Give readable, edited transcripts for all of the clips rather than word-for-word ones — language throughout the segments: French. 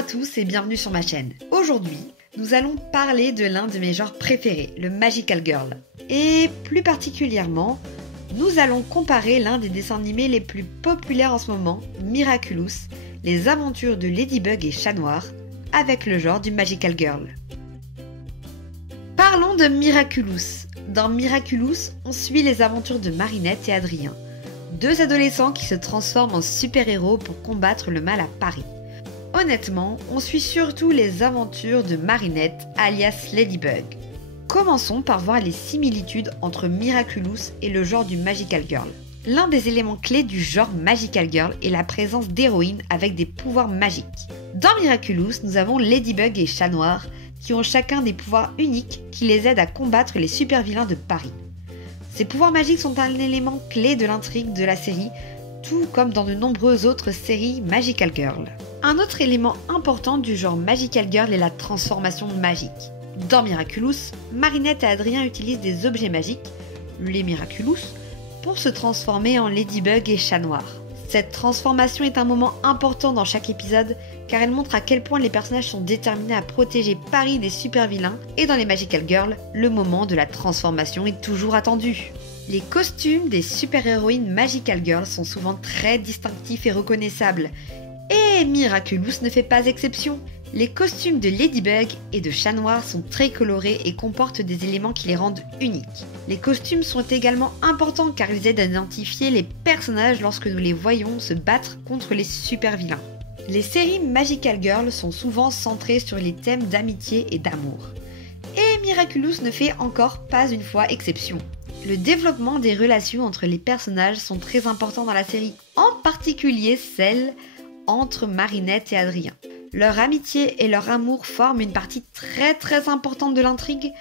à tous et bienvenue sur ma chaîne. Aujourd'hui, nous allons parler de l'un de mes genres préférés, le Magical Girl. Et plus particulièrement, nous allons comparer l'un des dessins animés les plus populaires en ce moment, Miraculous, les aventures de Ladybug et Chat Noir, avec le genre du Magical Girl. Parlons de Miraculous. Dans Miraculous, on suit les aventures de Marinette et Adrien, deux adolescents qui se transforment en super-héros pour combattre le mal à Paris. Honnêtement, on suit surtout les aventures de Marinette, alias Ladybug. Commençons par voir les similitudes entre Miraculous et le genre du Magical Girl. L'un des éléments clés du genre Magical Girl est la présence d'héroïnes avec des pouvoirs magiques. Dans Miraculous, nous avons Ladybug et Chat Noir qui ont chacun des pouvoirs uniques qui les aident à combattre les super-vilains de Paris. Ces pouvoirs magiques sont un élément clé de l'intrigue de la série, tout comme dans de nombreuses autres séries Magical Girl. Un autre élément important du genre Magical Girl est la transformation magique. Dans Miraculous, Marinette et Adrien utilisent des objets magiques, les Miraculous, pour se transformer en Ladybug et Chat Noir. Cette transformation est un moment important dans chaque épisode car elle montre à quel point les personnages sont déterminés à protéger Paris des super vilains, et dans les Magical Girls, le moment de la transformation est toujours attendu. Les costumes des super-héroïnes Magical Girls sont souvent très distinctifs et reconnaissables, et Miraculous ne fait pas exception. Les costumes de Ladybug et de Chat Noir sont très colorés et comportent des éléments qui les rendent uniques. Les costumes sont également importants car ils aident à identifier les personnages lorsque nous les voyons se battre contre les super vilains. Les séries Magical Girl sont souvent centrées sur les thèmes d'amitié et d'amour. Et Miraculous ne fait encore pas une fois exception. Le développement des relations entre les personnages sont très importants dans la série, en particulier celles entre Marinette et Adrien. Leur amitié et leur amour forment une partie très importante de l'intrigue,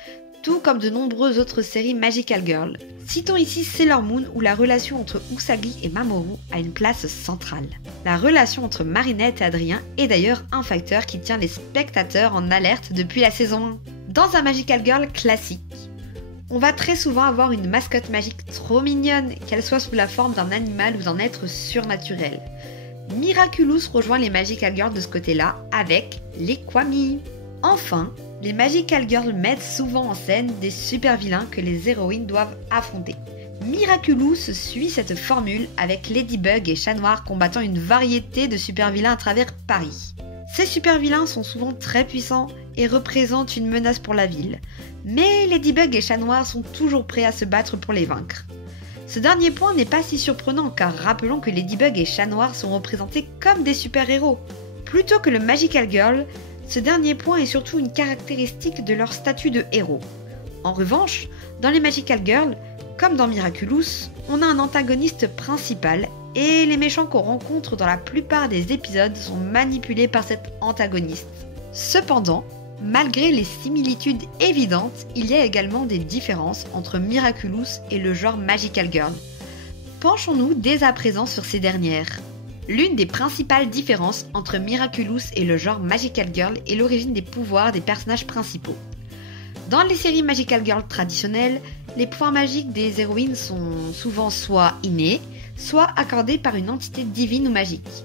tout comme de nombreuses autres séries Magical Girl. Citons ici Sailor Moon où la relation entre Usagi et Mamoru a une place centrale. La relation entre Marinette et Adrien est d'ailleurs un facteur qui tient les spectateurs en alerte depuis la saison 1. Dans un Magical Girl classique, on va très souvent avoir une mascotte magique trop mignonne, qu'elle soit sous la forme d'un animal ou d'un être surnaturel. Miraculous rejoint les Magical Girls de ce côté-là avec les Kwami. Enfin, les Magical Girls mettent souvent en scène des super vilains que les héroïnes doivent affronter. Miraculous suit cette formule avec Ladybug et Chat Noir combattant une variété de super vilains à travers Paris. Ces super vilains sont souvent très puissants et représentent une menace pour la ville, mais Ladybug et Chat Noir sont toujours prêts à se battre pour les vaincre. Ce dernier point n'est pas si surprenant car rappelons que Ladybug et Chat Noir sont représentés comme des super-héros. Plutôt que le Magical Girl, ce dernier point est surtout une caractéristique de leur statut de héros. En revanche, dans les Magical Girls, comme dans Miraculous, on a un antagoniste principal et les méchants qu'on rencontre dans la plupart des épisodes sont manipulés par cet antagoniste. Cependant, malgré les similitudes évidentes, il y a également des différences entre Miraculous et le genre Magical Girl. Penchons-nous dès à présent sur ces dernières. L'une des principales différences entre Miraculous et le genre Magical Girl est l'origine des pouvoirs des personnages principaux. Dans les séries Magical Girl traditionnelles, les pouvoirs magiques des héroïnes sont souvent soit innés, soit accordés par une entité divine ou magique.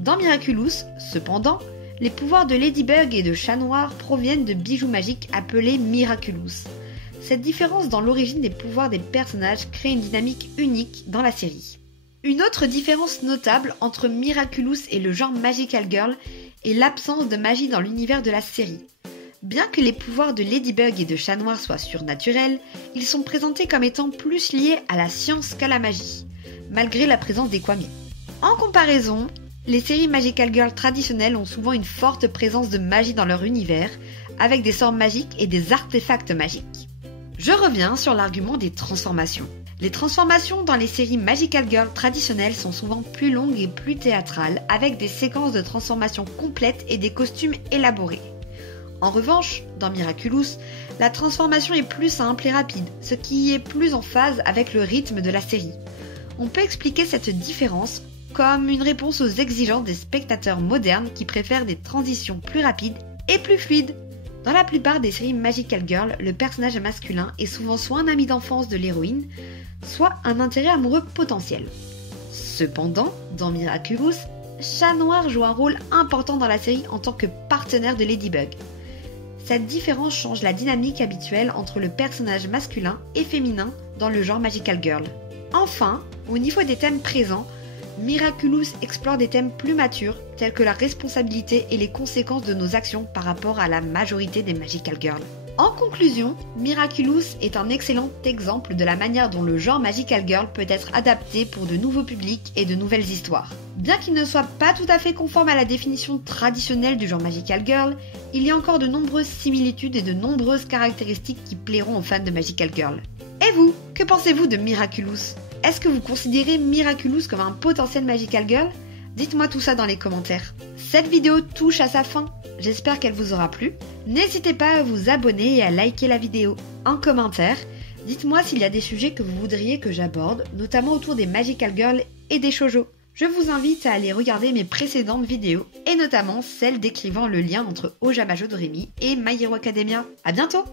Dans Miraculous, cependant, les pouvoirs de Ladybug et de Chat Noir proviennent de bijoux magiques appelés Miraculous. Cette différence dans l'origine des pouvoirs des personnages crée une dynamique unique dans la série. Une autre différence notable entre Miraculous et le genre Magical Girl est l'absence de magie dans l'univers de la série. Bien que les pouvoirs de Ladybug et de Chat Noir soient surnaturels, ils sont présentés comme étant plus liés à la science qu'à la magie, malgré la présence des Kwami. En comparaison, les séries Magical Girl traditionnelles ont souvent une forte présence de magie dans leur univers, avec des sorts magiques et des artefacts magiques. Je reviens sur l'argument des transformations. Les transformations dans les séries Magical Girl traditionnelles sont souvent plus longues et plus théâtrales, avec des séquences de transformation complètes et des costumes élaborés. En revanche, dans Miraculous, la transformation est plus simple et rapide, ce qui est plus en phase avec le rythme de la série. On peut expliquer cette différence comme une réponse aux exigences des spectateurs modernes qui préfèrent des transitions plus rapides et plus fluides. Dans la plupart des séries Magical Girl, le personnage masculin est souvent soit un ami d'enfance de l'héroïne, soit un intérêt amoureux potentiel. Cependant, dans Miraculous, Chat Noir joue un rôle important dans la série en tant que partenaire de Ladybug. Cette différence change la dynamique habituelle entre le personnage masculin et féminin dans le genre Magical Girl. Enfin, au niveau des thèmes présents, Miraculous explore des thèmes plus matures tels que la responsabilité et les conséquences de nos actions par rapport à la majorité des Magical Girls. En conclusion, Miraculous est un excellent exemple de la manière dont le genre Magical Girl peut être adapté pour de nouveaux publics et de nouvelles histoires. Bien qu'il ne soit pas tout à fait conforme à la définition traditionnelle du genre Magical Girl, il y a encore de nombreuses similitudes et de nombreuses caractéristiques qui plairont aux fans de Magical Girl. Et vous, que pensez-vous de Miraculous ? Est-ce que vous considérez Miraculous comme un potentiel Magical Girl ? Dites-moi tout ça dans les commentaires. Cette vidéo touche à sa fin. J'espère qu'elle vous aura plu. N'hésitez pas à vous abonner et à liker la vidéo. En commentaire, dites-moi s'il y a des sujets que vous voudriez que j'aborde, notamment autour des Magical Girls et des shoujo. Je vous invite à aller regarder mes précédentes vidéos, et notamment celle décrivant le lien entre Ojamajo Doremi et My Hero Academia. A bientôt!